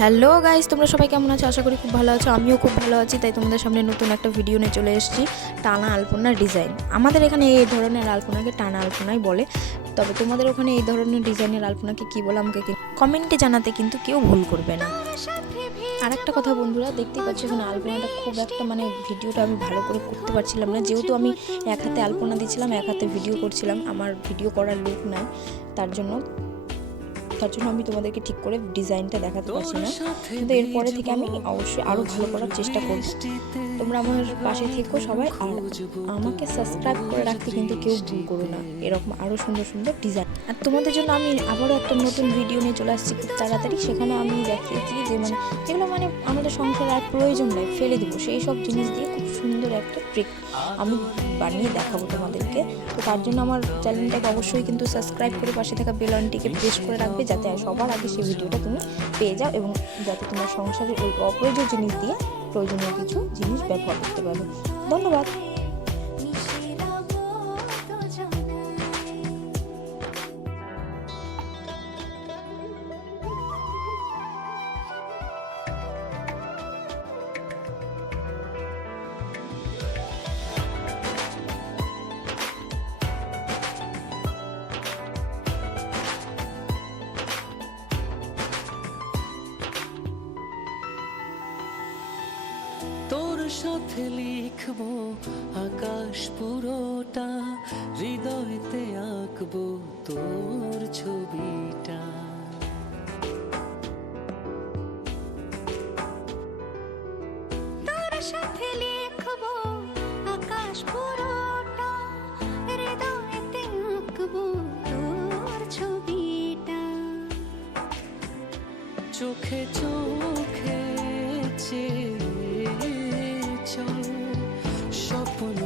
Hello guys, তোমরা সবাই কেমন আছো? আশা করি খুব ভালো আছো। আমিও খুব ভালো আছি। তাই তোমাদের সামনে নতুন একটা ভিডিও নিয়ে চলে এসেছি, টানা আলপনার ডিজাইন। আমাদের এখানে এই ধরনের আলপনাকে টানা আলপনাই বলে, তবে তোমাদের ওখানে এই ধরনের ডিজাইনের আলপনাকে কি বলে আমাকে কমেন্টে জানাতে কিন্তু কেউ ভুল করবে না। আর একটা কথা বন্ধুরা, দেখতেই পাচ্ছ এখানে আলপনাটা খুব একটা ভিডিওটা আমি ভালো করে করতে পারছিলাম না, যেহেতু আমি এক হাতে আলপনা দিচ্ছিলাম, এক হাতে ভিডিও করছিলাম। আমার ভিডিও করার লুক নাই, তার জন্য আমি তোমাদেরকে ঠিক করে ডিজাইনটা দেখাতে পারছি না। কিন্তু এরপরে থেকে আমি অবশ্যই আরও ভালো করার চেষ্টা করব। তোমরা আমার পাশে থেকো সবাই, আর আমাকে সাবস্ক্রাইব করে রাখতে কিন্তু কেউ ভুল করো না, এরকম আরও সুন্দর সুন্দর ডিজাইন। আর তোমাদের জন্য আমি আবারও একটা নতুন ভিডিও নিয়ে চলে আসছি খুব তাড়াতাড়ি। সেখানে আমি দেখিয়েছি যে যেগুলো আমাদের সংসারে আর প্রয়োজন নয়, ফেলে দেবো, সেই সব জিনিস দিয়ে খুব সুন্দর একটা ট্রিক আমি বানিয়ে দেখাবো তোমাদেরকে। তো তার জন্য আমার চ্যানেলটাকে অবশ্যই কিন্তু সাবস্ক্রাইব করে পাশে থাকা বেল আইকনটিকে প্রেস করে রাখবে, যাতে সবার আগে সেই ভিডিওটা তুমি পেয়ে যাও, এবং যাতে তোমার সংসারের ওই অপ্রয়োজনীয় জিনিস দিয়ে প্রয়োজনীয় কিছু জিনিস ব্যবহার করতে পারো। ধন্যবাদ। তোর সাথে লিখবো আকাশ পুরোটা, হৃদয়তে আঁকবো তোর ছবিটা। তোর সাথে লিখবো আকাশ পুরোটা, হৃদয়তে আঁকবো তোর ছবিটা। চোখে চোখে চেয়ে চল স্বপ্ন